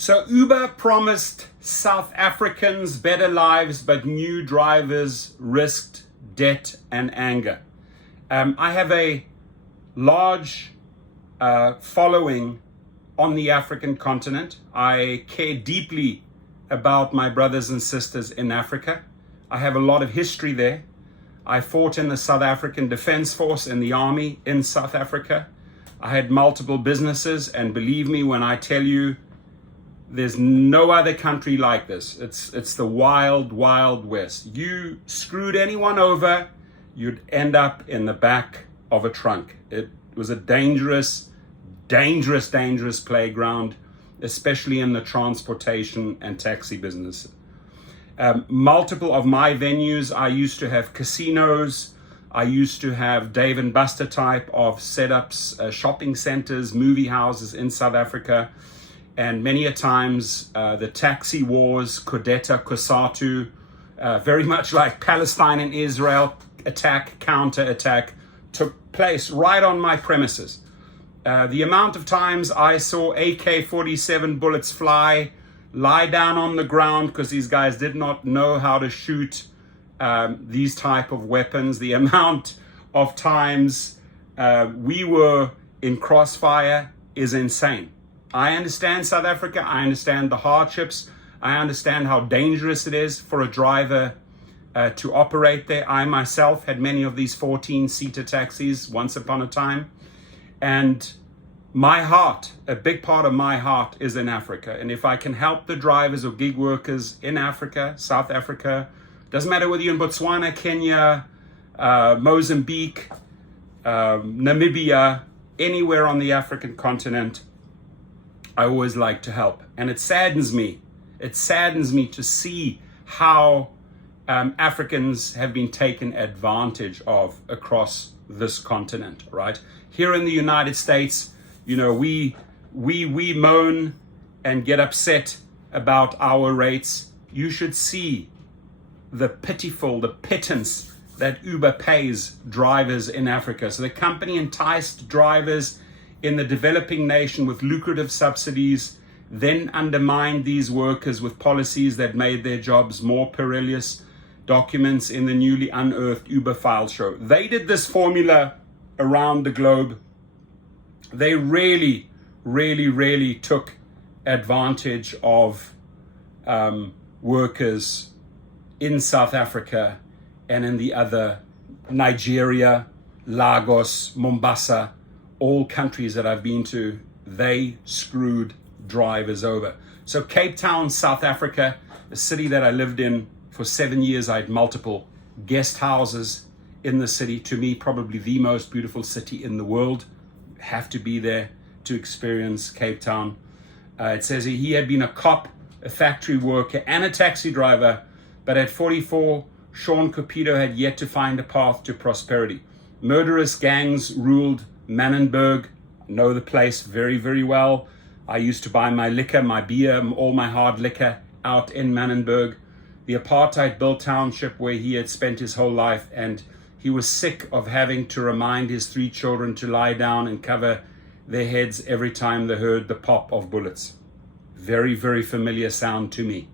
So Uber promised South Africans better lives, but new drivers risked debt and anger. I have a large following on the African continent. I care deeply about my brothers and sisters in Africa. I have a lot of history there. I fought in the South African Defense Force in the army in South Africa. I had multiple businesses, and believe me when I tell you, there's no other country like this. It's the wild, wild west. You screwed anyone over, you'd end up in the back of a trunk. It was a dangerous playground, especially in the transportation and taxi business. Multiple of my venues, I used to have casinos. I used to have Dave and Buster type of setups, shopping centers, movie houses in South Africa. And many a times the taxi wars, Kudeta, Kusatu, very much like Palestine and Israel, attack, counter-attack, took place right on my premises. The amount of times I saw AK-47 bullets fly, lie down on the ground because these guys did not know how to shoot these type of weapons, the amount of times we were in crossfire is insane. I understand South Africa. I understand the hardships. I understand how dangerous it is for a driver to operate there. I myself had many of these 14-seater taxis once upon a time. And my heart, a big part of my heart is in Africa. And if I can help the drivers or gig workers in Africa, South Africa, doesn't matter whether you're in Botswana, Kenya, Mozambique, Namibia, anywhere on the African continent, I always like to help. And it saddens me to see how Africans have been taken advantage of across this continent, right? Here in the United States, you know, we moan and get upset about our rates. You should see the pittance that Uber pays drivers in Africa. So the company enticed drivers in the developing nation with lucrative subsidies, then undermined these workers with policies that made their jobs more perilous. Documents in the newly unearthed Uber files show. They did this formula around the globe. They really took advantage of workers in South Africa and in the other Nigeria, Lagos, Mombasa, all countries that I've been to. They screwed drivers over. So Cape Town, South Africa, a city that I lived in for 7 years. I had multiple guest houses in the city. To me, probably the most beautiful city in the world. Have to be there to experience Cape Town. It says he had been a cop, a factory worker, and a taxi driver, but at 44, Sean Cupido had yet to find a path to prosperity. Murderous gangs ruled Manenberg. Know the place very, very well. I used to buy my liquor, my beer, all my hard liquor out in Manenberg, the apartheid-built township where he had spent his whole life, and he was sick of having to remind his 3 children to lie down and cover their heads every time they heard the pop of bullets. Very, very familiar sound to me.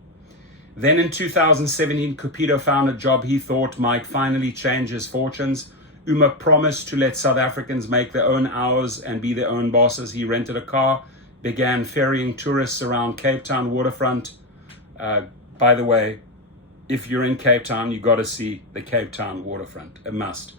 Then in 2017, Cupido found a job he thought might finally change his fortunes. Uma promised to let South Africans make their own hours and be their own bosses. He rented a car, began ferrying tourists around Cape Town waterfront. By the way, if you're in Cape Town, you got to see the Cape Town waterfront, a must.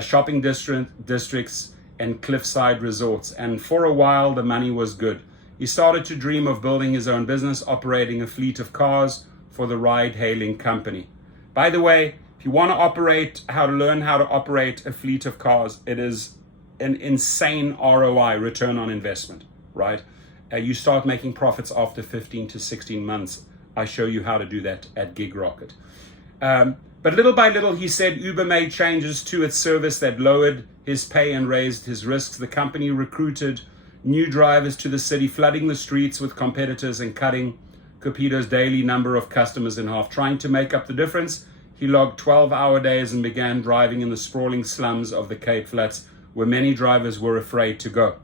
Shopping districts and cliffside resorts. And for a while, the money was good. He started to dream of building his own business, operating a fleet of cars for the ride-hailing company. By the way, if you want to learn how to operate a fleet of cars, it is an insane ROI, return on investment, right? You start making profits after 15 to 16 months. I show you how to do that at Gig Rocket. But little by little, he said Uber made changes to its service that lowered his pay and raised his risks. The company recruited new drivers to the city, flooding the streets with competitors and cutting Cupido's daily number of customers in half. Trying to make up the difference, he logged 12-hour days and began driving in the sprawling slums of the Cape Flats, where many drivers were afraid to go.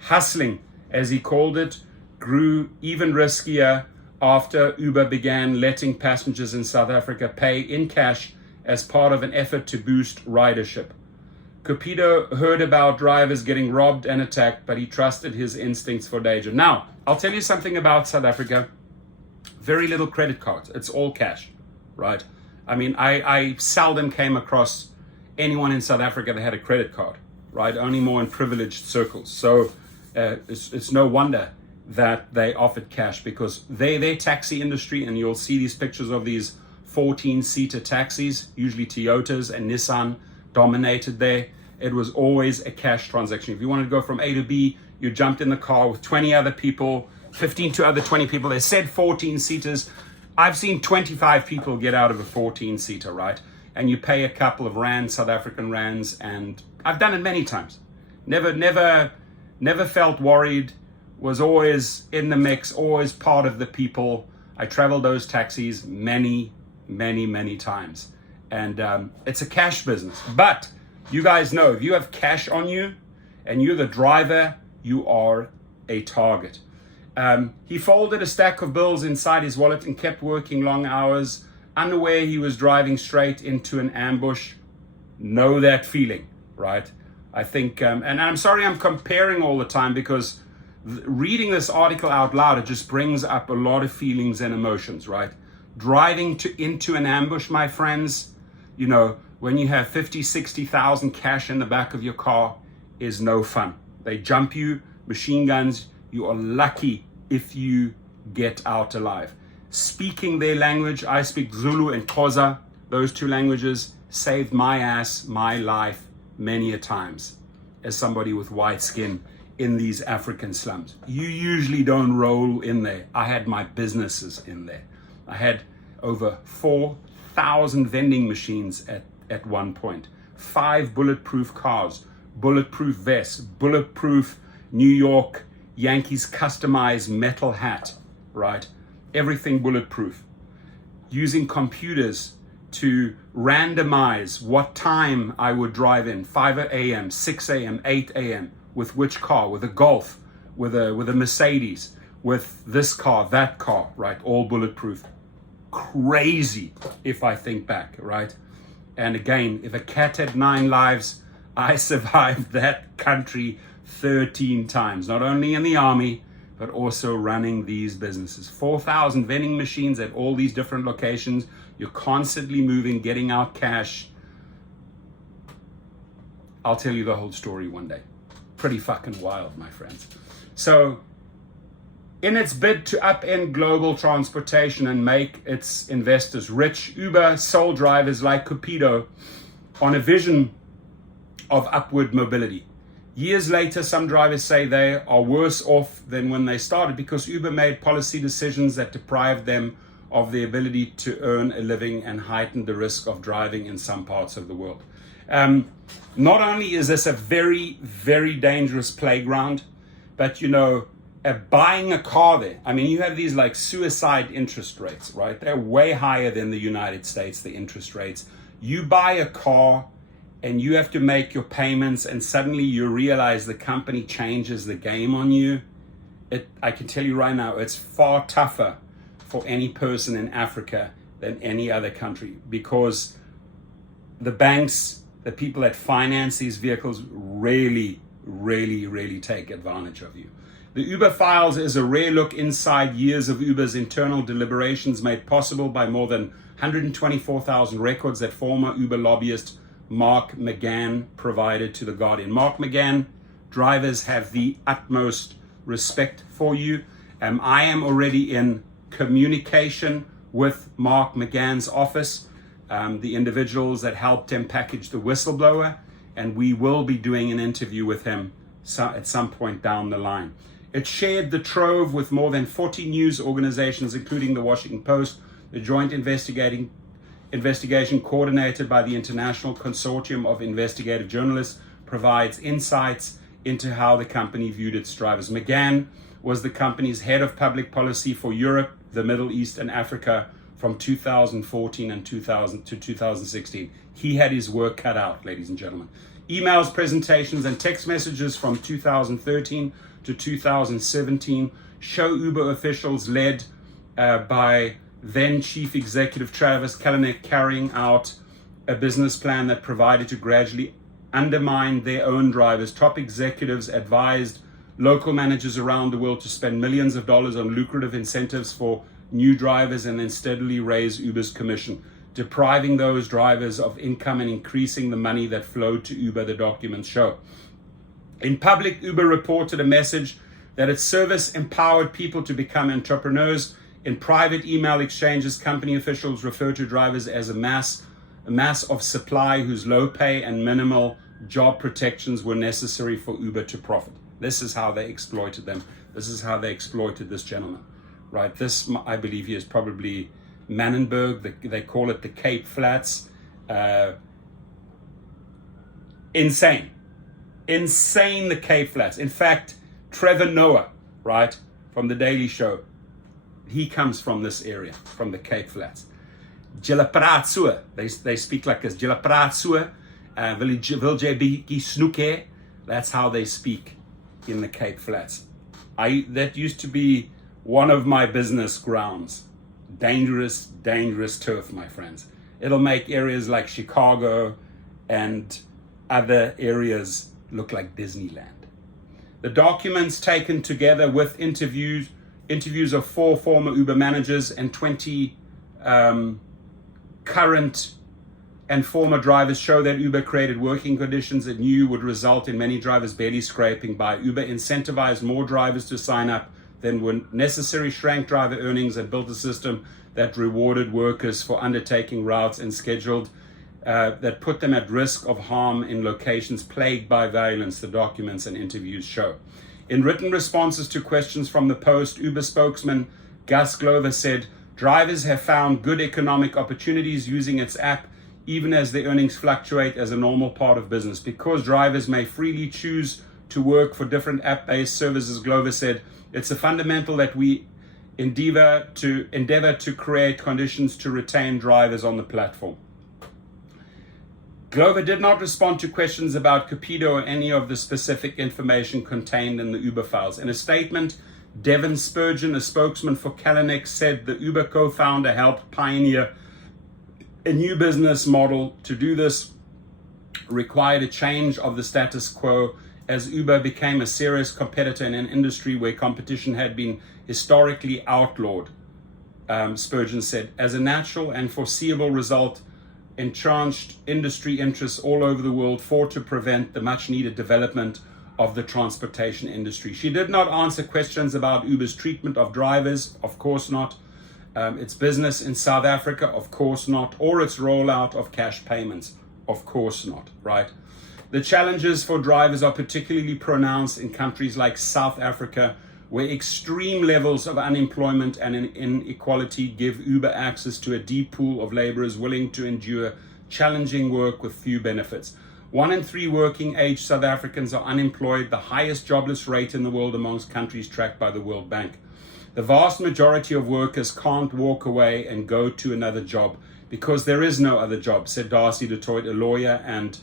Hustling, as he called it, grew even riskier after Uber began letting passengers in South Africa pay in cash as part of an effort to boost ridership. Cupido heard about drivers getting robbed and attacked, but he trusted his instincts for danger. Now, I'll tell you something about South Africa. Very little credit cards. It's all cash, right? I mean, I seldom came across anyone in South Africa that had a credit card, right? Only more in privileged circles. So it's no wonder that they offered cash, because their taxi industry, and you'll see these pictures of these 14-seater taxis, usually Toyotas and Nissan, dominated there. It was always a cash transaction. If you wanted to go from A to B, you jumped in the car with 20 other people, 15 to other 20 people. They said 14 seaters. I've seen 25 people get out of a 14-seater, right? And you pay a couple of rands, South African rands, and I've done it many times. Never felt worried, was always in the mix, always part of the people. I traveled those taxis many times. And it's a cash business. But you guys know, if you have cash on you and you're the driver, you are a target. He folded a stack of bills inside his wallet and kept working long hours, unaware he was driving straight into an ambush. Know that feeling, right? I think, and I'm sorry I'm comparing all the time, because reading this article out loud, it just brings up a lot of feelings and emotions, right? Driving into an ambush, my friends, you know, when you have 50, 60,000 cash in the back of your car, is no fun. They jump you, machine guns. You are lucky if you get out alive. Speaking their language, I speak Zulu and Xhosa. Those two languages saved my ass, my life, many a times as somebody with white skin in these African slums. You usually don't roll in there. I had my businesses in there. I had over 4,000 vending machines at one point, 5 bulletproof cars, bulletproof vests, bulletproof New York Yankees customized metal hat, right? Everything bulletproof. Using computers to randomize what time I would drive in, 5 a.m., 6 a.m., 8 a.m., with which car, with a Golf, with a Mercedes, with this car, that car, right? All bulletproof. Crazy if I think back, right? And again, if a cat had 9 lives, I survived that country 13 times, not only in the army, but also running these businesses. 4,000 vending machines at all these different locations. You're constantly moving, getting out cash. I'll tell you the whole story one day. Pretty fucking wild, my friends. So, in its bid to upend global transportation and make its investors rich, Uber sold drivers like Cupido on a vision of upward mobility. Years later, some drivers say they are worse off than when they started, because Uber made policy decisions that deprived them of the ability to earn a living and heightened the risk of driving in some parts of the world. Not only is this a very, very dangerous playground, but you know, buying a car there, I mean, you have these like suicide interest rates, right? They're way higher than the United States, the interest rates. You buy a car and you have to make your payments, and suddenly you realize the company changes the game on you. I can tell you right now, it's far tougher for any person in Africa than any other country, because the banks, the people that finance these vehicles really take advantage of you. The Uber Files is a rare look inside years of Uber's internal deliberations, made possible by more than 124,000 records that former Uber lobbyist Mark McGann provided to The Guardian. Mark McGann, drivers have the utmost respect for you. I am already in communication with Mark McGann's office, the individuals that helped him package the whistleblower, and we will be doing an interview with him at some point down the line. It shared the trove with more than 40 news organizations, including the Washington Post. The joint investigation coordinated by the International Consortium of Investigative Journalists provides insights into how the company viewed its drivers. McGann was the company's head of public policy for Europe, the Middle East, and Africa from 2014 and 2016. He had his work cut out, ladies and gentlemen. Emails, presentations, and text messages from 2013 to 2017 show Uber officials led by then Chief Executive Travis Kalanick carrying out a business plan that provided to gradually undermine their own drivers. Top executives advised local managers around the world to spend millions of dollars on lucrative incentives for new drivers and then steadily raise Uber's commission, depriving those drivers of income and increasing the money that flowed to Uber, the documents show. In public, Uber reported a message that its service empowered people to become entrepreneurs. In private email exchanges, company officials refer to drivers as a mass of supply whose low pay and minimal job protections were necessary for Uber to profit. This is how they exploited them. This is how they exploited this gentleman, right? This, I believe, he is probably Manenberg. They call it the Cape Flats. Insane, the Cape Flats. In fact, Trevor Noah, right, from The Daily Show, he comes from this area, from the Cape Flats. They speak like this. That's how they speak in the Cape Flats. That used to be one of my business grounds. Dangerous turf, my friends. It'll make areas like Chicago and other areas look like Disneyland. The documents taken together with interviews of 4 former Uber managers and 20 current and former drivers show that Uber created working conditions it knew would result in many drivers barely scraping by. Uber incentivized more drivers to sign up than were necessary, shrank driver earnings, and built a system that rewarded workers for undertaking routes and scheduled that put them at risk of harm in locations plagued by violence, the documents and interviews show. In written responses to questions from the Post, Uber spokesman Gus Glover said, drivers have found good economic opportunities using its app, even as their earnings fluctuate as a normal part of business. Because drivers may freely choose to work for different app-based services, Glover said, it's a fundamental that we endeavor to create conditions to retain drivers on the platform. Glover did not respond to questions about Cupido or any of the specific information contained in the Uber files. In a statement, Devin Spurgeon, a spokesman for Kalanick, said the Uber co-founder helped pioneer a new business model. To do this required a change of the status quo as Uber became a serious competitor in an industry where competition had been historically outlawed, Spurgeon said. As a natural and foreseeable result, entrenched industry interests all over the world fought to prevent the much-needed development of the transportation industry. She did not answer questions about Uber's treatment of drivers, of course not. Its business in South Africa, of course not. Or its rollout of cash payments, of course not, right? The challenges for drivers are particularly pronounced in countries like South Africa, where extreme levels of unemployment and inequality give Uber access to a deep pool of laborers willing to endure challenging work with few benefits. 1 in 3 working-age South Africans are unemployed, the highest jobless rate in the world amongst countries tracked by the World Bank. The vast majority of workers can't walk away and go to another job because there is no other job, said Darcy Detroit, a lawyer and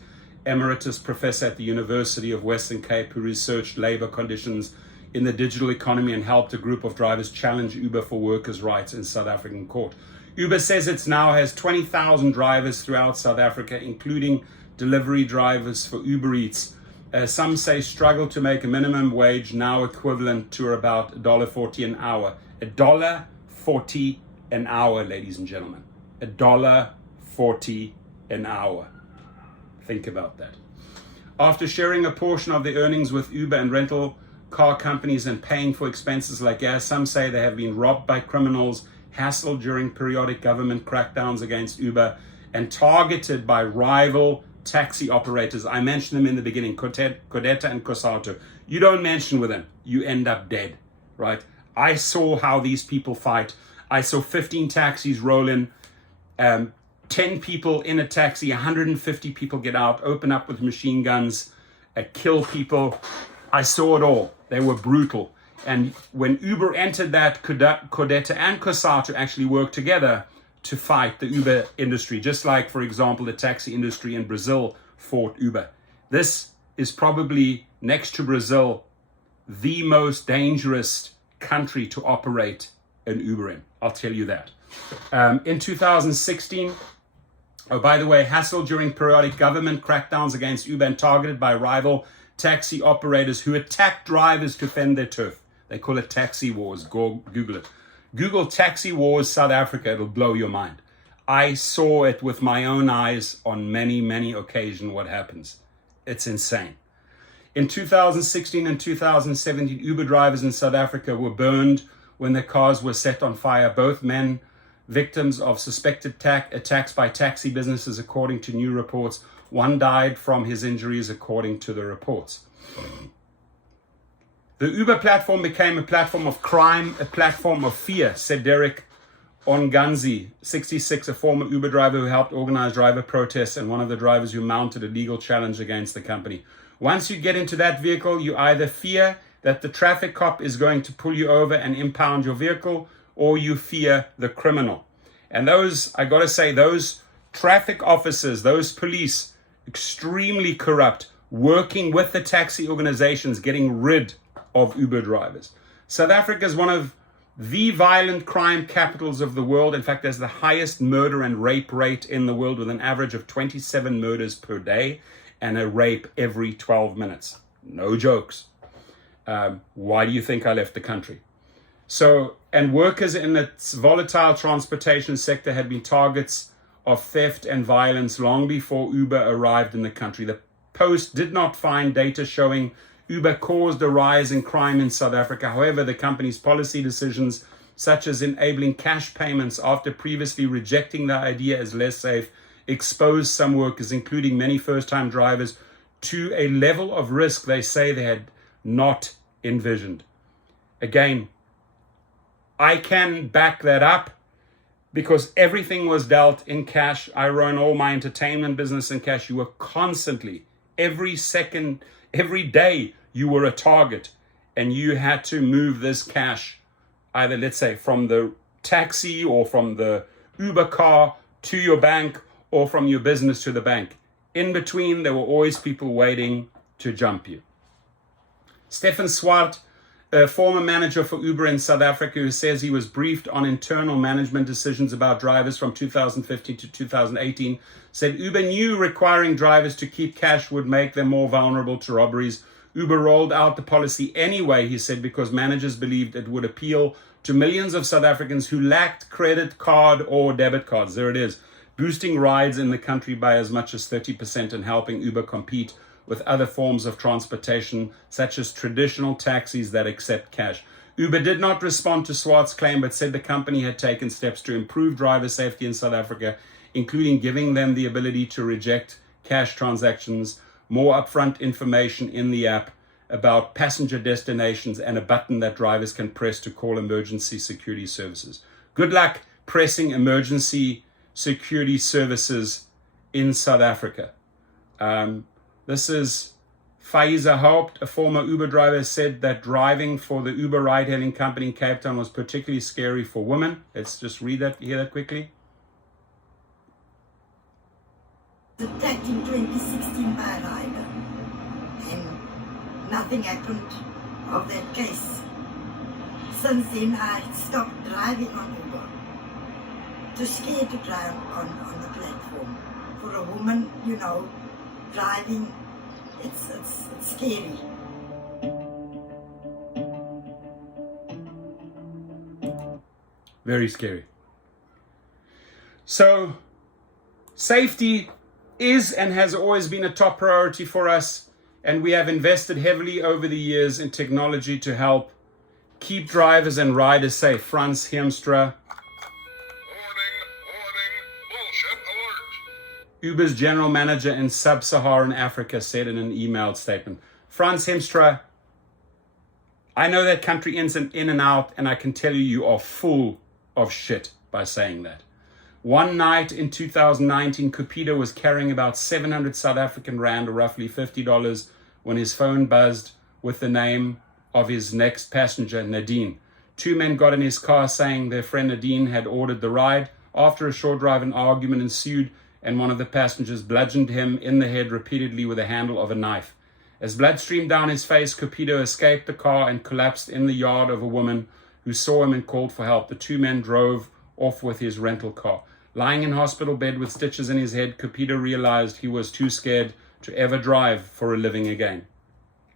emeritus professor at the University of Western Cape who researched labor conditions in the digital economy and helped a group of drivers challenge Uber for workers' rights in South African court. Uber says it now has 20,000 drivers throughout South Africa, including delivery drivers for Uber Eats. Some say struggle to make a minimum wage now equivalent to about $1.40 an hour. $1.40 an hour, ladies and gentlemen. $1.40 an hour. Think about that. After sharing a portion of the earnings with Uber and rental car companies and paying for expenses like gas, some say they have been robbed by criminals, hassled during periodic government crackdowns against Uber, and targeted by rival taxi operators. I mentioned them in the beginning, Codetta and Cosato. You don't mention with them, you end up dead, right? I saw how these people fight. I saw 15 taxis roll in, 10 people in a taxi, 150 people get out, open up with machine guns, kill people. I saw it all. They were brutal. And when Uber entered that, Codetta and Cosato actually worked together to fight the Uber industry, just like, for example, the taxi industry in Brazil fought Uber. This is probably, next to Brazil, the most dangerous country to operate an Uber in. I'll tell you that. In 2016, oh, by the way, hassled during periodic government crackdowns against Uber and targeted by rival taxi operators who attack drivers to fend their turf. They call it taxi wars. Go Google it. Google taxi wars South Africa. It'll blow your mind. I saw it with my own eyes on many, many occasions what happens. It's insane. In 2016 and 2017, Uber drivers in South Africa were burned when their cars were set on fire. Both men victims of suspected attacks by taxi businesses, according to new reports. One died from his injuries, according to the reports. The Uber platform became a platform of crime, a platform of fear, said Derek Onganzi, 66, a former Uber driver who helped organize driver protests and one of the drivers who mounted a legal challenge against the company. Once you get into that vehicle, you either fear that the traffic cop is going to pull you over and impound your vehicle, or you fear the criminal. And those, I got to say, those traffic officers, those police, extremely corrupt, working with the taxi organizations, getting rid of Uber drivers. South Africa is one of the violent crime capitals of the world. In fact, there's the highest murder and rape rate in the world, with an average of 27 murders per day and a rape every 12 minutes. No jokes. Why do you think I left the country? So, and workers in its volatile transportation sector had been targets of theft and violence long before Uber arrived in the country. The Post did not find data showing Uber caused a rise in crime in South Africa. However, the company's policy decisions, such as enabling cash payments after previously rejecting the idea as less safe, exposed some workers, including many first-time drivers, to a level of risk they say they had not envisioned. Again, I can back that up because everything was dealt in cash. I run all my entertainment business in cash. You were constantly, every second, every day, you were a target, and you had to move this cash either, let's say, from the taxi or from the Uber car to your bank, or from your business to the bank. In between, there were always people waiting to jump you. Stefan Swart, a former manager for Uber in South Africa, who says he was briefed on internal management decisions about drivers from 2015 to 2018, said Uber knew requiring drivers to keep cash would make them more vulnerable to robberies. Uber rolled out the policy anyway, he said, because managers believed it would appeal to millions of South Africans who lacked credit card or debit cards. There it is, boosting rides in the country by as much as 30% and helping Uber compete with other forms of transportation, such as traditional taxis that accept cash. Uber did not respond to Swart's claim, but said the company had taken steps to improve driver safety in South Africa, including giving them the ability to reject cash transactions, more upfront information in the app about passenger destinations, and a button that drivers can press to call emergency security services. Good luck pressing emergency security services in South Africa. This is Faiza Haupt, a former Uber driver, said that driving for the Uber ride-hailing company in Cape Town was particularly scary for women. Let's just hear that quickly. Attacked in 2016 by a rider, and nothing happened of that case. Since then, I stopped driving on Uber. Too scared to drive on the platform. For a woman, you know, driving, it's scary. Very scary. So, safety is and has always been a top priority for us, and we have invested heavily over the years in technology to help keep drivers and riders safe. Frans Heemstra, Uber's general manager in sub-Saharan Africa, said in an emailed statement. Frans Heemstra, I know that country in and out, and I can tell you, you are full of shit by saying that. One night in 2019, Cupido was carrying about 700 South African rand, or roughly $50, when his phone buzzed with the name of his next passenger, Nadine. Two men got in his car saying their friend Nadine had ordered the ride. After a short drive, an argument ensued, and one of the passengers bludgeoned him in the head repeatedly with the handle of a knife. As blood streamed down his face, Cupido escaped the car and collapsed in the yard of a woman who saw him and called for help. The two men drove off with his rental car. Lying in hospital bed with stitches in his head, Cupido realized he was too scared to ever drive for a living again.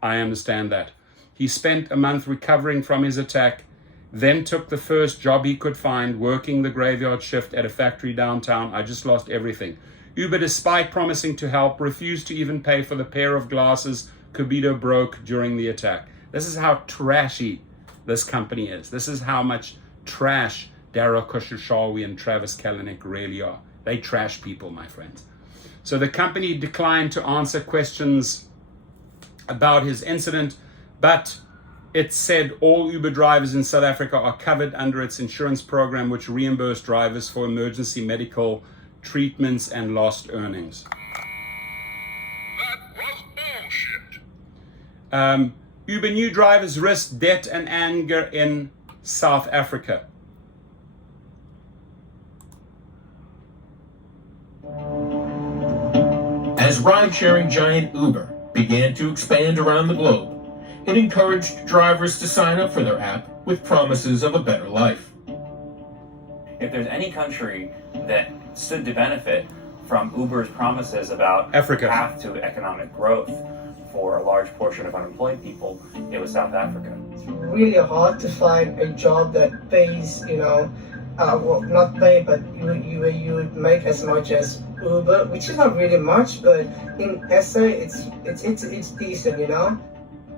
I understand that. He spent a month recovering from his attack, then took the first job he could find, working the graveyard shift at a factory downtown. I just lost everything. Uber, despite promising to help, refused to even pay for the pair of glasses Cupido broke during the attack. This is how trashy this company is. This is how much trash Dara K and Travis Kalanick really are. They trash people, my friends. So the company declined to answer questions about his incident, but it said all Uber drivers in South Africa are covered under its insurance program, which reimbursed drivers for emergency medical treatments and lost earnings. That was bullshit. Uber new drivers risk debt and anger in South Africa. As ride-sharing giant Uber began to expand around the globe, it encouraged drivers to sign up for their app with promises of a better life. If there's any country that stood to benefit from Uber's promises about Africa. a path to economic growth for a large portion of unemployed people, it was South Africa. It's really hard to find a job that pays, well, not pay, but you would make as much as Uber, which is not really much, but in SA it's decent,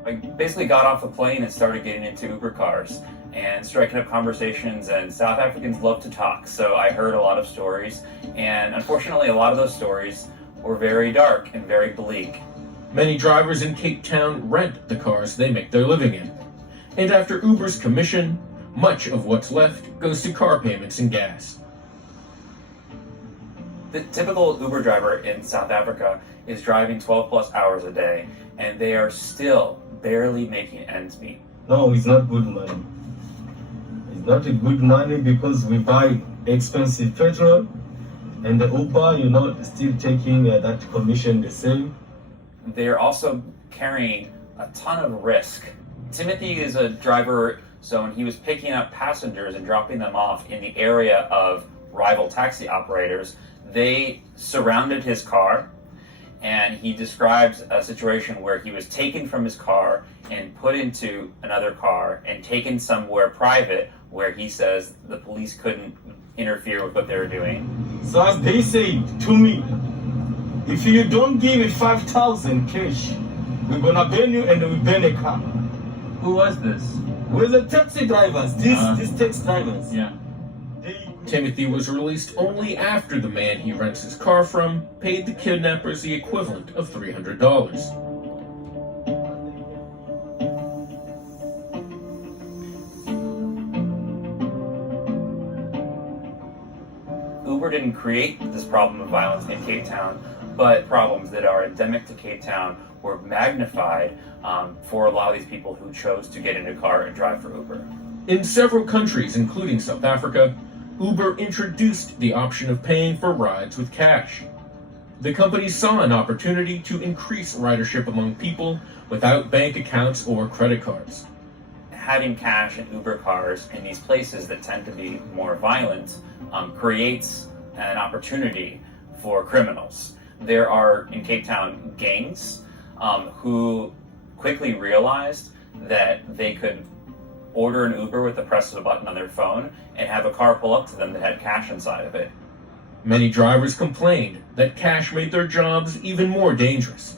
I basically got off the plane and started getting into Uber cars and striking up conversations, and South Africans love to talk, so I heard a lot of stories, and unfortunately a lot of those stories were very dark and very bleak. Many drivers in Cape Town rent the cars they make their living in. And after Uber's commission, much of what's left goes to car payments and gas. The typical Uber driver in South Africa is driving 12 plus hours a day, and they are still barely making ends meet. No, it's not good money. It's not a good money because we buy expensive petrol, and the Uber, still taking that commission the same. They're also carrying a ton of risk. Timothy is a driver, so when he was picking up passengers and dropping them off in the area of rival taxi operators, they surrounded his car, and he describes a situation where he was taken from his car and put into another car and taken somewhere private where he says the police couldn't interfere with what they were doing. So as they say to me, if you don't give me 5,000 cash, we're gonna burn you and we burn a car. Who was this? We're the taxi drivers, these taxi drivers. Yeah. Timothy was released only after the man he rents his car from paid the kidnappers the equivalent of $300. Uber didn't create this problem of violence in Cape Town, but problems that are endemic to Cape Town were magnified for a lot of these people who chose to get in a car and drive for Uber. In several countries, including South Africa, Uber introduced the option of paying for rides with cash. The company saw an opportunity to increase ridership among people without bank accounts or credit cards. Having cash in Uber cars in these places that tend to be more violent creates an opportunity for criminals. There are, in Cape Town, gangs who quickly realized that they could order an Uber with the press of a button on their phone and have a car pull up to them that had cash inside of it. Many drivers complained that cash made their jobs even more dangerous.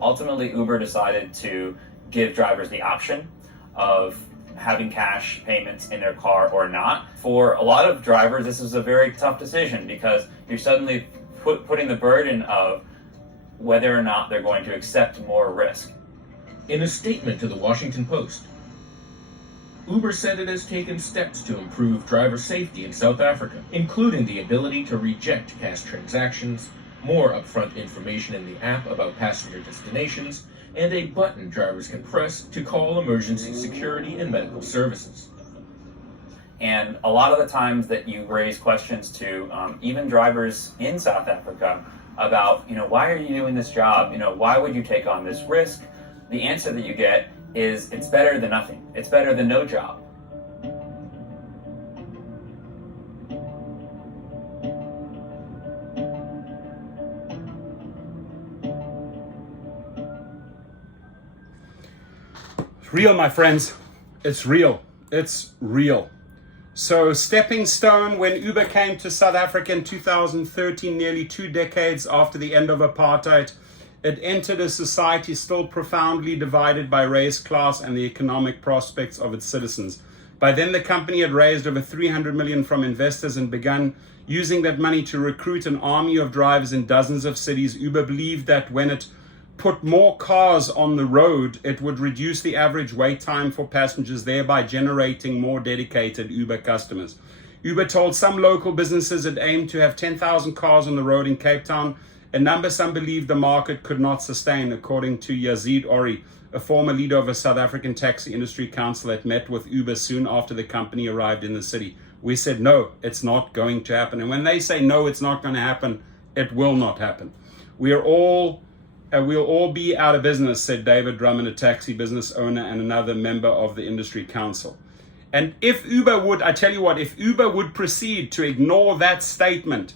Ultimately, Uber decided to give drivers the option of having cash payments in their car or not. For a lot of drivers, this is a very tough decision because you're suddenly putting the burden of whether or not they're going to accept more risk. In a statement to the Washington Post, Uber said it has taken steps to improve driver safety in South Africa, including the ability to reject cash transactions, more upfront information in the app about passenger destinations, and a button drivers can press to call emergency security and medical services. And a lot of the times that you raise questions to even drivers in South Africa about, why are you doing this job? Why would you take on this risk? The answer that you get is it's better than nothing. It's better than no job. It's real, my friends. It's real. It's real. So, stepping stone, when Uber came to South Africa in 2013, nearly 2 decades after the end of apartheid, it entered a society still profoundly divided by race, class, and the economic prospects of its citizens. By then, the company had raised over 300 million from investors and begun using that money to recruit an army of drivers in dozens of cities. Uber believed that when it put more cars on the road, it would reduce the average wait time for passengers, thereby generating more dedicated Uber customers. Uber told some local businesses it aimed to have 10,000 cars on the road in Cape Town, a number some believed the market could not sustain, according to Yazid Ori, a former leader of a South African taxi industry council that met with Uber soon after the company arrived in the city. We said, no, it's not going to happen. And when they say, no, it's not going to happen, it will not happen. We'll all be out of business, said David Drummond, a taxi business owner and another member of the industry council. And if Uber would, I tell you what, if Uber would proceed to ignore that statement,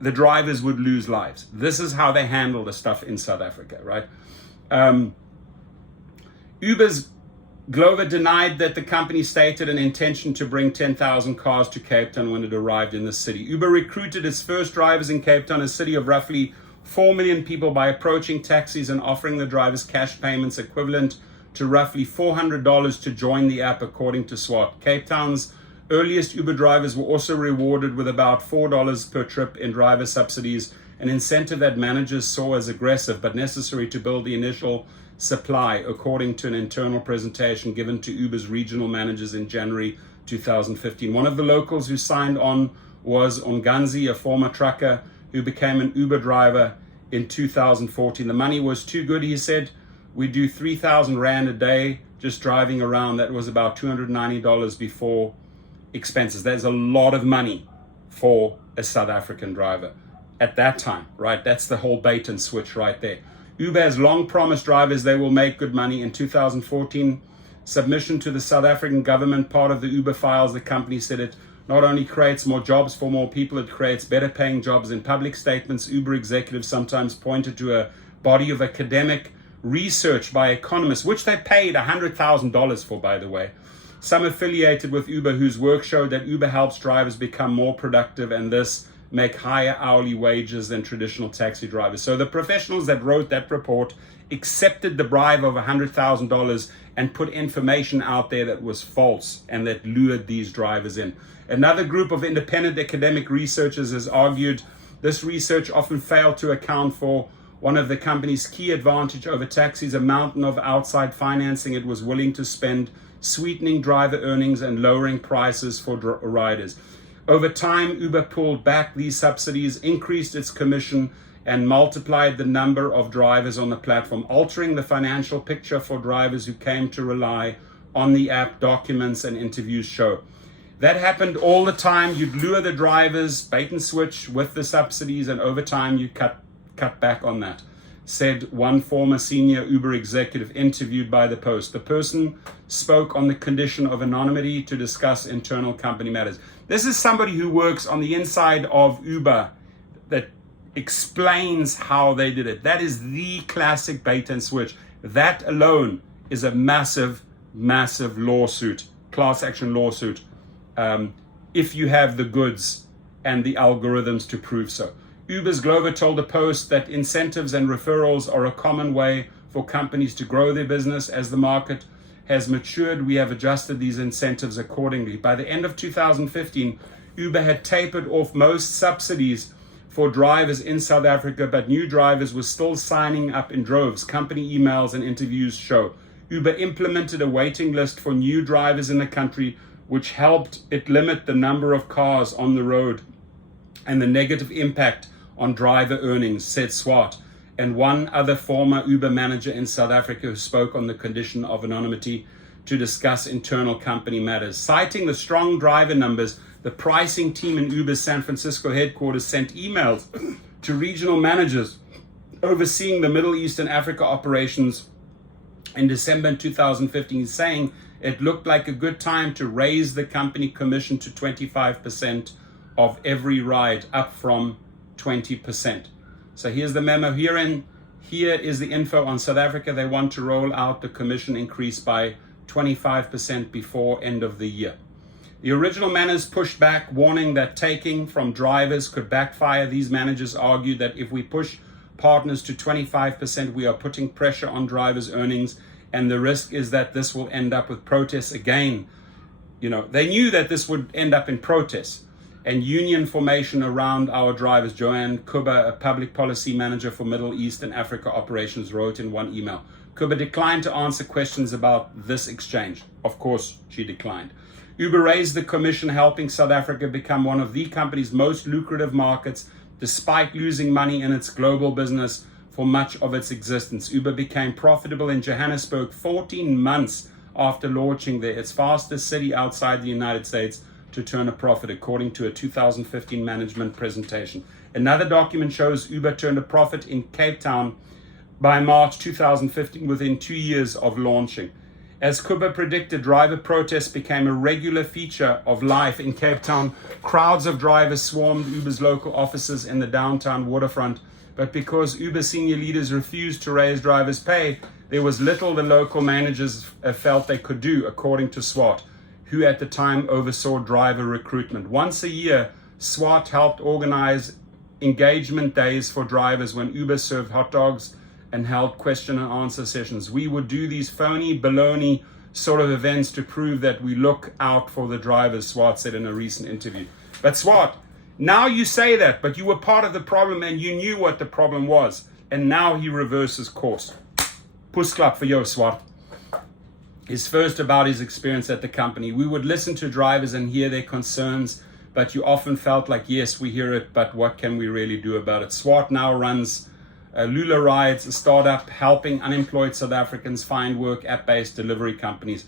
the drivers would lose lives. This is how they handle the stuff in South Africa, right? Uber's Glover denied that the company stated an intention to bring 10,000 cars to Cape Town when it arrived in the city. Uber recruited its first drivers in Cape Town, a city of roughly 4 million people, by approaching taxis and offering the drivers cash payments equivalent to roughly $400 to join the app, according to SWAT. Cape Town's earliest Uber drivers were also rewarded with about $4 per trip in driver subsidies, an incentive that managers saw as aggressive but necessary to build the initial supply, according to an internal presentation given to Uber's regional managers in January 2015. One of the locals who signed on was Onganzi, a former trucker who became an Uber driver in 2014. The money was too good, he said. We do 3,000 Rand a day just driving around. That was about $290 before expenses. There's a lot of money for a South African driver at that time, right? That's the whole bait and switch right there. Uber has long promised drivers they will make good money. In 2014 submission to the South African government, part of the Uber files, the company said it not only creates more jobs for more people, it creates better paying jobs. In public statements, Uber executives sometimes pointed to a body of academic research by economists, which they paid $100,000 for, by the way, some affiliated with Uber, whose work showed that Uber helps drivers become more productive and thus make higher hourly wages than traditional taxi drivers. So the professionals that wrote that report accepted the bribe of $100,000 and put information out there that was false and that lured these drivers in. Another group of independent academic researchers has argued this research often failed to account for one of the company's key advantage over taxis, a mountain of outside financing it was willing to spend sweetening driver earnings and lowering prices for riders. Over time, Uber pulled back these subsidies, increased its commission, and multiplied the number of drivers on the platform, altering the financial picture for drivers who came to rely on the app, documents and interviews show. That happened all the time. You'd lure the drivers, bait and switch with the subsidies, and over time you cut back on that, said one former senior Uber executive interviewed by The Post. The person spoke on the condition of anonymity to discuss internal company matters. This is somebody who works on the inside of Uber that explains how they did it. That is the classic bait and switch. That alone is a massive, massive lawsuit, class action lawsuit, if you have the goods and the algorithms to prove so. Uber's Glover told The Post that incentives and referrals are a common way for companies to grow their business. As the market has matured, we have adjusted these incentives accordingly. By the end of 2015, Uber had tapered off most subsidies for drivers in South Africa, but new drivers were still signing up in droves. Company emails and interviews show. Uber implemented a waiting list for new drivers in the country, which helped it limit the number of cars on the road and the negative impact on driver earnings, said SWAT, and one other former Uber manager in South Africa who spoke on the condition of anonymity to discuss internal company matters. Citing the strong driver numbers, the pricing team in Uber's San Francisco headquarters sent emails to regional managers overseeing the Middle East and Africa operations in December 2015, saying it looked like a good time to raise the company commission to 25% of every ride, up from 20%. So here's the memo. Here is the info on South Africa. They want to roll out the commission increase by 25% before end of the year. The original managers pushed back, warning that taking from drivers could backfire. These managers argued that if we push partners to 25%, we are putting pressure on drivers' earnings, and the risk is that this will end up with protests again. They knew that this would end up in protests and union formation around our drivers. Joanne Kuba, a public policy manager for Middle East and Africa operations, wrote in one email. Kuba declined to answer questions about this exchange. Of course, she declined. Uber raised the commission, helping South Africa become one of the company's most lucrative markets, despite losing money in its global business for much of its existence. Uber became profitable in Johannesburg 14 months after launching there, its fastest city outside the United States to turn a profit, according to a 2015 management presentation. Another document shows Uber turned a profit in Cape Town by March 2015, within 2 years of launching. As Kuba predicted, driver protests became a regular feature of life in Cape Town. Crowds of drivers swarmed Uber's local offices in the downtown waterfront, but because Uber senior leaders refused to raise drivers' pay, there was little the local managers felt they could do, according to SWAT, who at the time oversaw driver recruitment. Once a year, SWAT helped organize engagement days for drivers when Uber served hot dogs and held question and answer sessions. We would do these phony, baloney sort of events to prove that we look out for the drivers, SWAT said in a recent interview. But SWAT, now you say that, but you were part of the problem and you knew what the problem was. And now he reverses course. Pusklap for you, SWAT. His first about his experience at the company. We would listen to drivers and hear their concerns, but you often felt like, yes, we hear it, but what can we really do about it? SWAT now runs Lula Rides, a startup helping unemployed South Africans find work, app-based delivery companies.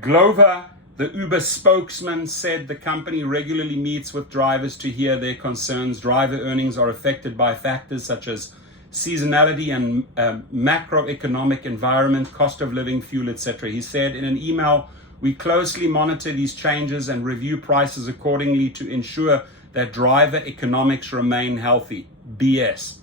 Glover, the Uber spokesman, said the company regularly meets with drivers to hear their concerns. Driver earnings are affected by factors such as seasonality and macroeconomic environment, cost of living, fuel, etc. He said in an email, we closely monitor these changes and review prices accordingly to ensure that driver economics remain healthy. BS.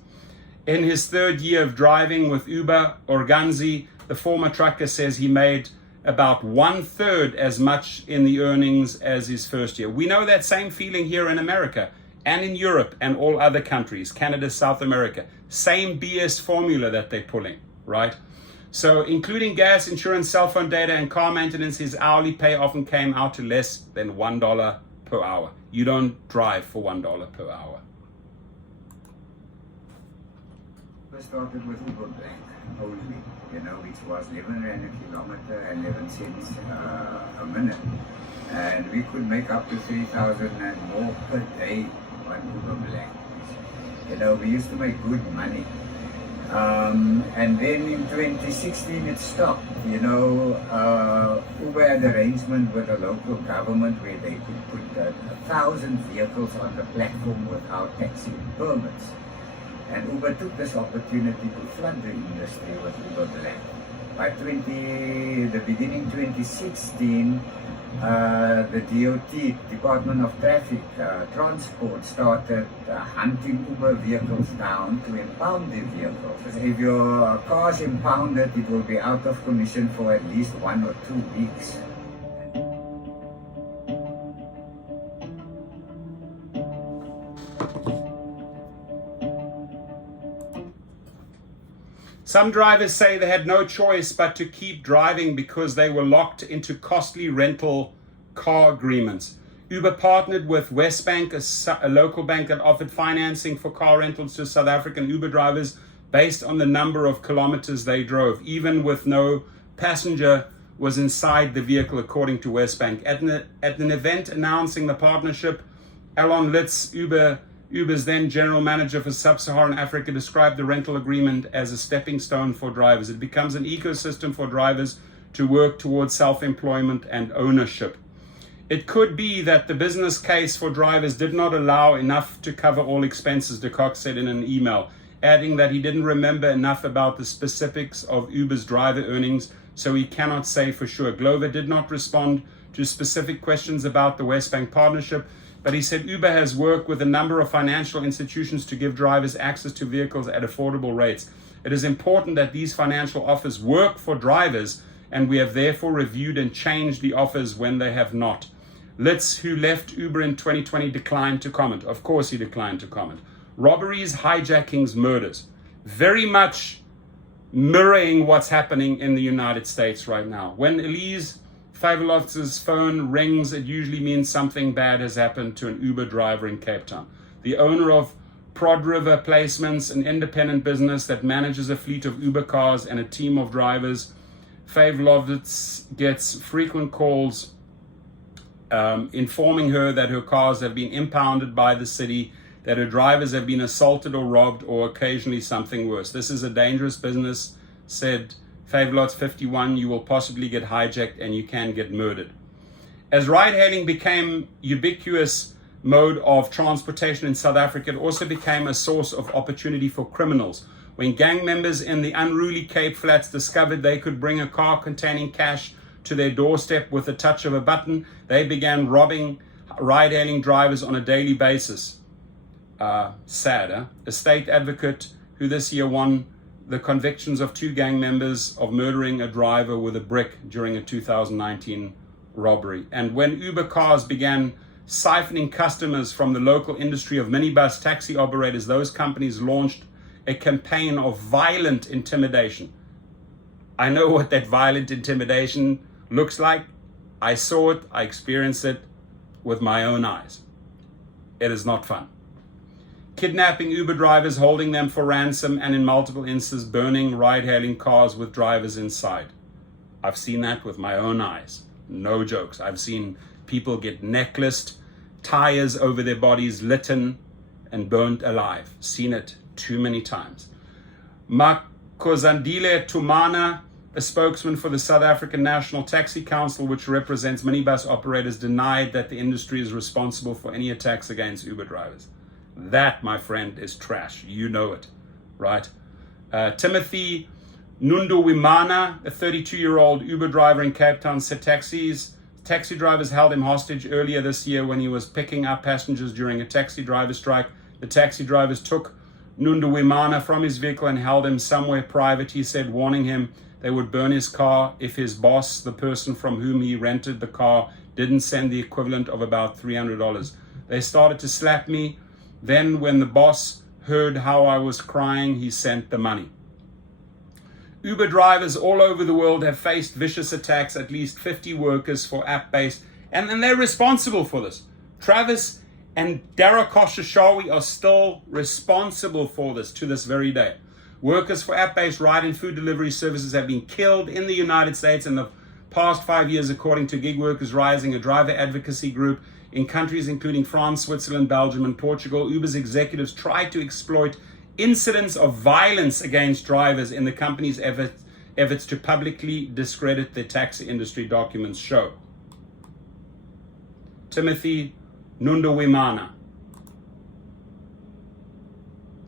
In his third year of driving with Uber, Organzi, the former trucker, says he made about 1/3 as much in the earnings as his first year. We know that same feeling here in America and in Europe and all other countries, Canada, South America. Same BS formula that they're pulling, right? So including gas, insurance, cell phone data, and car maintenance, his hourly pay often came out to less than $1 per hour. You don't drive for $1 per hour. I started with Uber Black only, which was 11 rand a kilometer and 11 cents a minute. And we could make up to 3,000 and more per day on Uber Black. We used to make good money. And then in 2016 it stopped. Uber had arrangement with the local government where they could put 1,000 vehicles on the platform without taxi permits. And Uber took this opportunity to flood the industry with Uber Black. By the beginning 2016, the DOT, Department of Traffic Transport, started hunting Uber vehicles down to impound the vehicles. If your car is impounded, it will be out of commission for at least 1 or 2 weeks. Some drivers say they had no choice but to keep driving because they were locked into costly rental car agreements. Uber partnered with Westbank, a local bank that offered financing for car rentals to South African Uber drivers based on the number of kilometers they drove, even with no passenger was inside the vehicle, according to Westbank. At an event announcing the partnership, Alon Litz, Uber's then general manager for sub-Saharan Africa, described the rental agreement as a stepping stone for drivers. It becomes an ecosystem for drivers to work towards self-employment and ownership. It could be that the business case for drivers did not allow enough to cover all expenses, De Kock said in an email, adding that he didn't remember enough about the specifics of Uber's driver earnings, so he cannot say for sure. Glover did not respond to specific questions about the Westbank partnership, but he said Uber has worked with a number of financial institutions to give drivers access to vehicles at affordable rates. It is important that these financial offers work for drivers, and we have therefore reviewed and changed the offers when they have not. Litz, who left Uber in 2020, declined to comment. Of course he declined to comment. Robberies, hijackings, murders. Very much mirroring what's happening in the United States right now. When Elise Favelotz's phone rings, it usually means something bad has happened to an Uber driver in Cape Town. The owner of Prod River Placements, an independent business that manages a fleet of Uber cars and a team of drivers, Favelowitz gets frequent calls informing her that her cars have been impounded by the city, that her drivers have been assaulted or robbed, or occasionally something worse. This is a dangerous business, said Favelotz 51. You will possibly get hijacked and you can get murdered. As ride-hailing became ubiquitous mode of transportation in South Africa, it also became a source of opportunity for criminals. When gang members in the unruly Cape Flats discovered they could bring a car containing cash to their doorstep with a touch of a button, they began robbing ride-hailing drivers on a daily basis. Sad, huh? A state advocate who this year won the convictions of 2 gang members of murdering a driver with a brick during a 2019 robbery. And when Uber cars began siphoning customers from the local industry of minibus taxi operators, those companies launched a campaign of violent intimidation. I know what that violent intimidation looks like. I saw it, I experienced it with my own eyes. It is not fun. Kidnapping Uber drivers, holding them for ransom, and in multiple instances burning ride-hailing cars with drivers inside. I've seen that with my own eyes. No jokes. I've seen people get necklaced, tires over their bodies litten and burnt alive. Seen it too many times. Makozandile Tumana, a spokesman for the South African National Taxi Council, which represents minibus operators, denied that the industry is responsible for any attacks against Uber drivers. That, my friend, is trash. You know it, right? Timothy Nunduwimana, a 32-year-old Uber driver in Cape Town, said taxi drivers held him hostage earlier this year when he was picking up passengers during a taxi driver strike. The taxi drivers took Nunduwimana from his vehicle and held him somewhere private, he said, warning him they would burn his car if his boss, the person from whom he rented the car, didn't send the equivalent of about $300. They started to slap me. Then when the boss heard how I was crying, he sent the money. Uber drivers all over the world have faced vicious attacks, at least 50 workers for app-based, and they're responsible for this. Travis and Dara K are still responsible for this to this very day. Workers for app-based ride and food delivery services have been killed in the United States in the past 5 years, according to Gig Workers Rising, a driver advocacy group. In countries including France, Switzerland, Belgium, and Portugal, Uber's executives tried to exploit incidents of violence against drivers in the company's efforts to publicly discredit the taxi industry, documents show. Timothy Nunduwimana.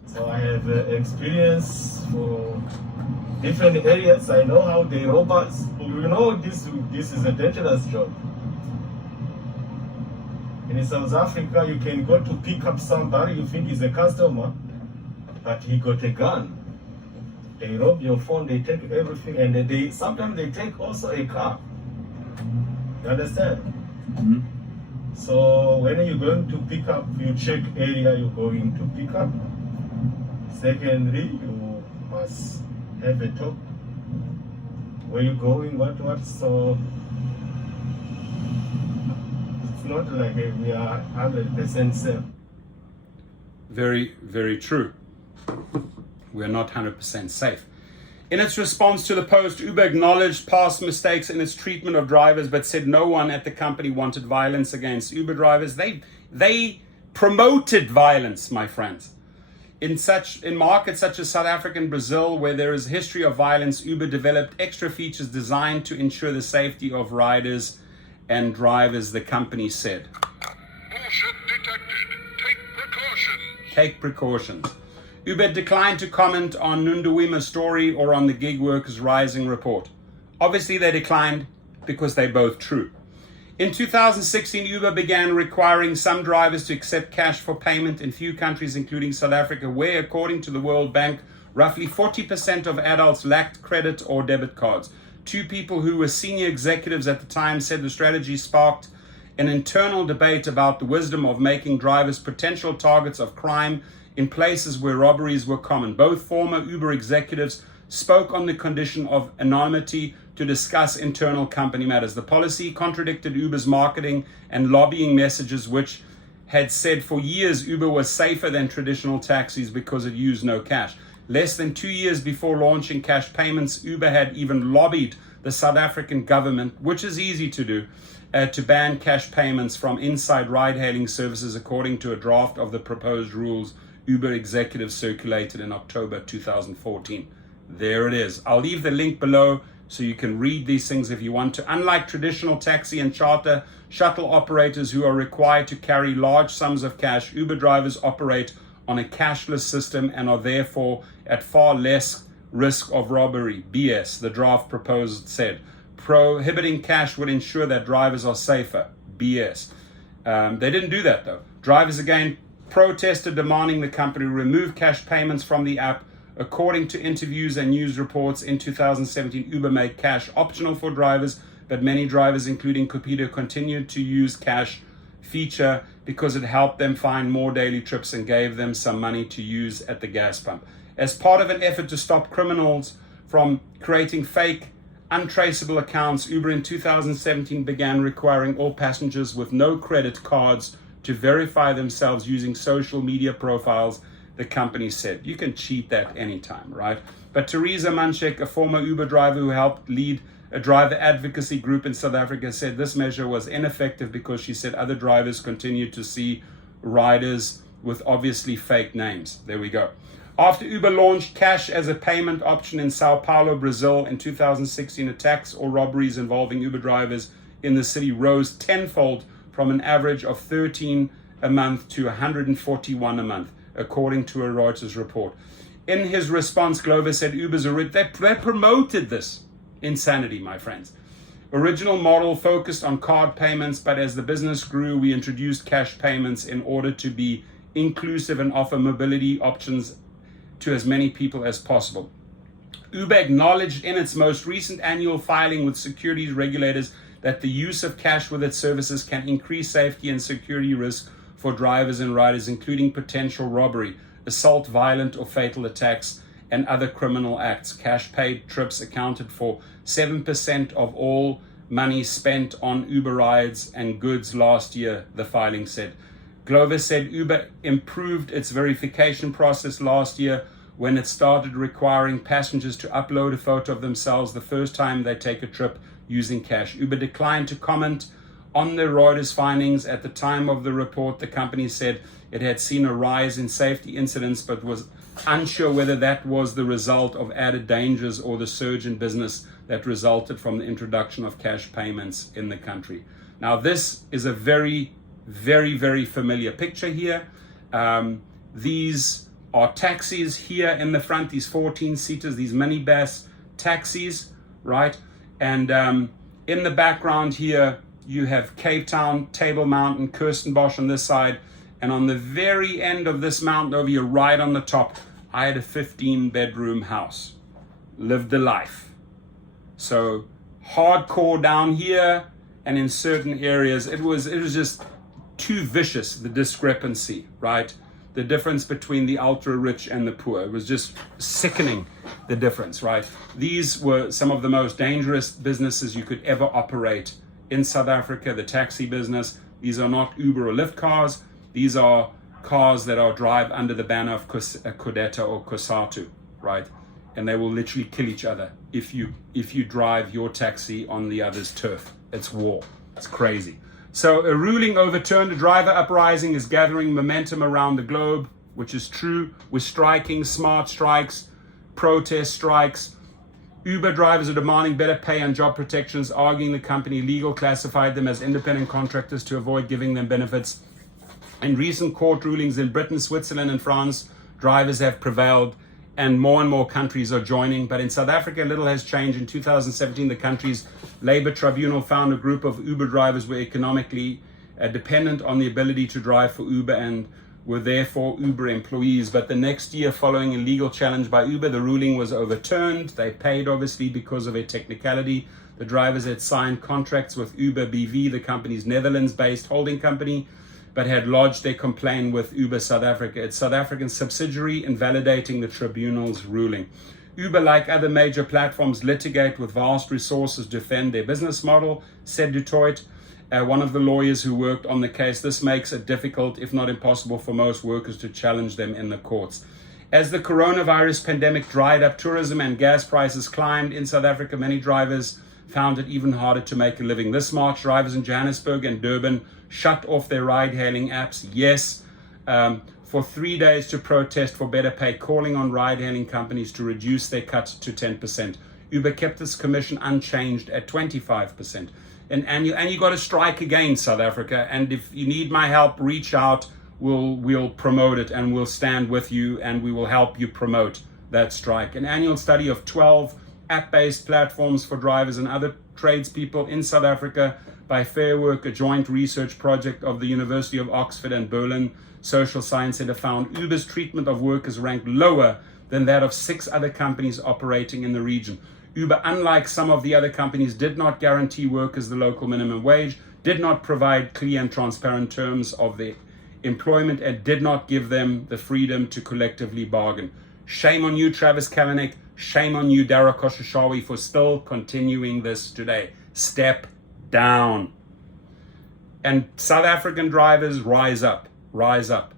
So I have experience for different areas. I know how they rob us. You know, this is a dangerous job. In South Africa, you can go to pick up somebody you think is a customer, but he got a gun. They rob your phone, they take everything, and sometimes they take also a car. You understand? Mm-hmm. So when you're going to pick up, you check area you're going to pick up. Secondly, you must have a talk. Where you going, what, so not like we are 100% safe. Very, very true. We're not 100% safe. In its response to the post, Uber acknowledged past mistakes in its treatment of drivers, but said no one at the company wanted violence against Uber drivers. They promoted violence, my friends. In markets such as South Africa and Brazil, where there is a history of violence, Uber developed extra features designed to ensure the safety of riders and drivers, the company said. Bullshit detected. Take precautions. Take precautions. Uber declined to comment on Nunduwima's story or on the gig workers rising report. Obviously, they declined because they're both true. In 2016, Uber began requiring some drivers to accept cash for payment in few countries, including South Africa, where, according to the World Bank, roughly 40% of adults lacked credit or debit cards. Two people who were senior executives at the time said the strategy sparked an internal debate about the wisdom of making drivers potential targets of crime in places where robberies were common. Both former Uber executives spoke on the condition of anonymity to discuss internal company matters. The policy contradicted Uber's marketing and lobbying messages, which had said for years Uber was safer than traditional taxis because it used no cash. Less than 2 years before launching cash payments, Uber had even lobbied the South African government, which is easy to do, to ban cash payments from inside ride-hailing services, according to a draft of the proposed rules Uber executives circulated in October 2014. There it is. I'll leave the link below so you can read these things if you want to. Unlike traditional taxi and charter shuttle operators who are required to carry large sums of cash, Uber drivers operate on a cashless system and are therefore at far less risk of robbery. BS, the draft proposed said. Prohibiting cash would ensure that drivers are safer. BS. They didn't do that though. Drivers again protested, demanding the company remove cash payments from the app. According to interviews and news reports, in 2017, Uber made cash optional for drivers, but many drivers, including Cupido, continued to use cash feature because it helped them find more daily trips and gave them some money to use at the gas pump. As part of an effort to stop criminals from creating fake, untraceable accounts, Uber in 2017 began requiring all passengers with no credit cards to verify themselves using social media profiles, the company said. You can cheat that anytime, right? But Teresa Manchek, a former Uber driver who helped lead a driver advocacy group in South Africa, said this measure was ineffective because she said other drivers continued to see riders with obviously fake names. There we go. After Uber launched cash as a payment option in Sao Paulo, Brazil in 2016, attacks or robberies involving Uber drivers in the city rose tenfold from an average of 13 a month to 141 a month, according to a Reuters report. In his response, Glover said they promoted this insanity, my friends. Original model focused on card payments, but as the business grew, we introduced cash payments in order to be inclusive and offer mobility options to as many people as possible. Uber acknowledged in its most recent annual filing with securities regulators that the use of cash with its services can increase safety and security risk for drivers and riders, including potential robbery, assault, violent or fatal attacks, and other criminal acts. Cash paid trips accounted for 7% of all money spent on Uber rides and goods last year, the filing said. Glover said Uber improved its verification process last year when it started requiring passengers to upload a photo of themselves the first time they take a trip using cash. Uber declined to comment on the Reuters findings. At the time of the report, the company said it had seen a rise in safety incidents, but was unsure whether that was the result of added dangers or the surge in business that resulted from the introduction of cash payments in the country. Now, this is a very, very, very familiar picture here. These are taxis here in the front, these 14-seaters, these minibus taxis, right? And in the background here, you have Cape Town, Table Mountain, Kirstenbosch on this side. And on the very end of this mountain over here, right on the top, I had a 15-bedroom house. Lived a life. So hardcore down here, and in certain areas, it was just too vicious, the discrepancy, right? The difference between the ultra-rich and the poor. It was just sickening, the difference, right? These were some of the most dangerous businesses you could ever operate in South Africa, the taxi business. These are not Uber or Lyft cars. These are cars that are drive under the banner of Codeta or Cosatu, right? And they will literally kill each other if you drive your taxi on the other's turf. It's war. It's crazy. So a ruling overturned. A driver uprising is gathering momentum around the globe, which is true. We're striking, smart strikes, protest strikes. Uber drivers are demanding better pay and job protections, arguing the company legal classified them as independent contractors to avoid giving them benefits. In recent court rulings in Britain, Switzerland, and France, drivers have prevailed, and more countries are joining. But in South Africa, little has changed. In 2017, the country's Labour Tribunal found a group of Uber drivers were economically dependent on the ability to drive for Uber and were therefore Uber employees. But the next year, following a legal challenge by Uber, the ruling was overturned. They paid, obviously, because of a technicality. The drivers had signed contracts with Uber BV, the company's Netherlands-based holding company, but had lodged their complaint with Uber South Africa, its South African subsidiary, invalidating the tribunal's ruling. Uber, like other major platforms, litigate with vast resources to defend their business model, said Detroit, one of the lawyers who worked on the case. This makes it difficult, if not impossible, for most workers to challenge them in the courts. As the coronavirus pandemic dried up tourism and gas prices climbed in South Africa, many drivers found it even harder to make a living. This March, drivers in Johannesburg and Durban shut off their ride-hailing apps, for 3 days to protest for better pay, calling on ride-hailing companies to reduce their cut to 10%. Uber kept its commission unchanged at 25%. And you got to strike again, South Africa. And if you need my help, reach out. We'll promote it, and we'll stand with you, and we will help you promote that strike. An annual study of 12 app-based platforms for drivers and other tradespeople in South Africa by Fair Work, a joint research project of the University of Oxford and Berlin Social Science Center, found Uber's treatment of workers ranked lower than that of 6 other companies operating in the region. Uber, unlike some of the other companies, did not guarantee workers the local minimum wage, did not provide clear and transparent terms of their employment, and did not give them the freedom to collectively bargain. Shame on you, Travis Kalanick. Shame on you, Dara K, for still continuing this today. Step down. And South African drivers, rise up. Rise up.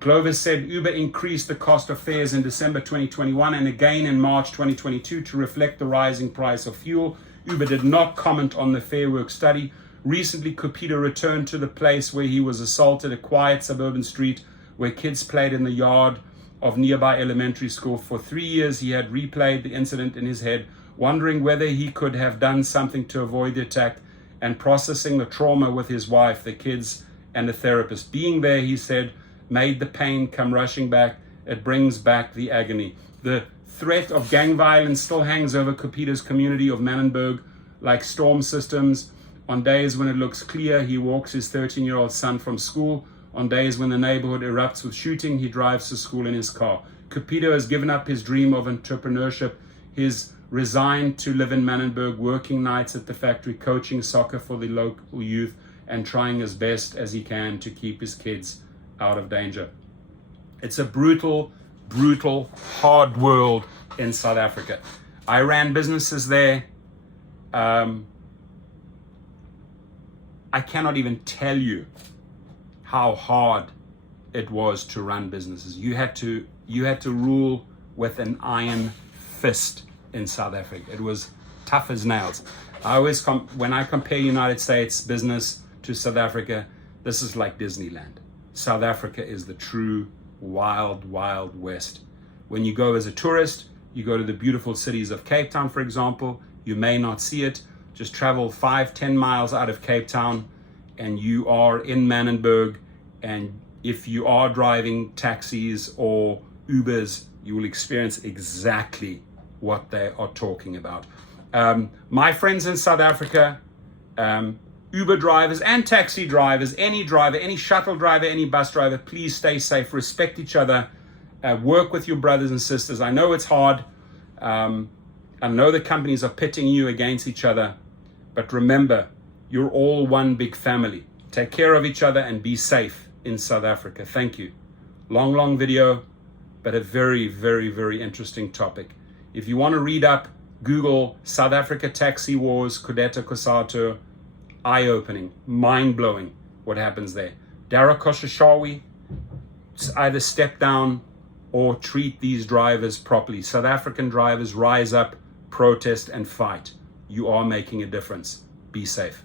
Clovis said Uber increased the cost of fares in December 2021 and again in March 2022 to reflect the rising price of fuel. Uber did not comment on the Fair Work study. Recently, Cupido returned to the place where he was assaulted, a quiet suburban street where kids played in the yard of nearby elementary school. For 3 years, he had replayed the incident in his head, wondering whether he could have done something to avoid the attack and processing the trauma with his wife, the kids, and a therapist. Being there, he said, made the pain come rushing back. It brings back the agony. The threat of gang violence still hangs over Cupido's community of Manenberg like storm systems. On days when it looks clear, he walks his 13-year-old son from school. On days when the neighborhood erupts with shooting, he drives to school in his car. Cupido has given up his dream of entrepreneurship. He's resigned to live in Manenberg, working nights at the factory, coaching soccer for the local youth, and trying as best as he can to keep his kids out of danger. It's a brutal, hard world in South Africa. I ran businesses there. I cannot even tell you how hard it was to run businesses. You had to rule with an iron fist in South Africa. It was tough as nails. I always when I compare United States business to South Africa, this is like Disneyland. South Africa is the true wild west. When you go as a tourist, you go to the beautiful cities of Cape Town, for example. You may not see it. Just travel 5-10 miles out of Cape Town and you are in Manenberg, and if you are driving taxis or Ubers, you will experience exactly what they are talking about. My friends in South Africa, Uber drivers and taxi drivers, any driver, any shuttle driver, any bus driver, please stay safe, respect each other, work with your brothers and sisters. I know it's hard. I know the companies are pitting you against each other, but remember, you're all one big family. Take care of each other and be safe in South Africa. Thank you. Long video, but a very interesting topic. If you want to read up, Google South Africa Taxi Wars, Kudeta Kosato. Eye-opening, mind-blowing what happens there. Dara K, either step down or treat these drivers properly. South African drivers, rise up, protest and fight. You are making a difference. Be safe.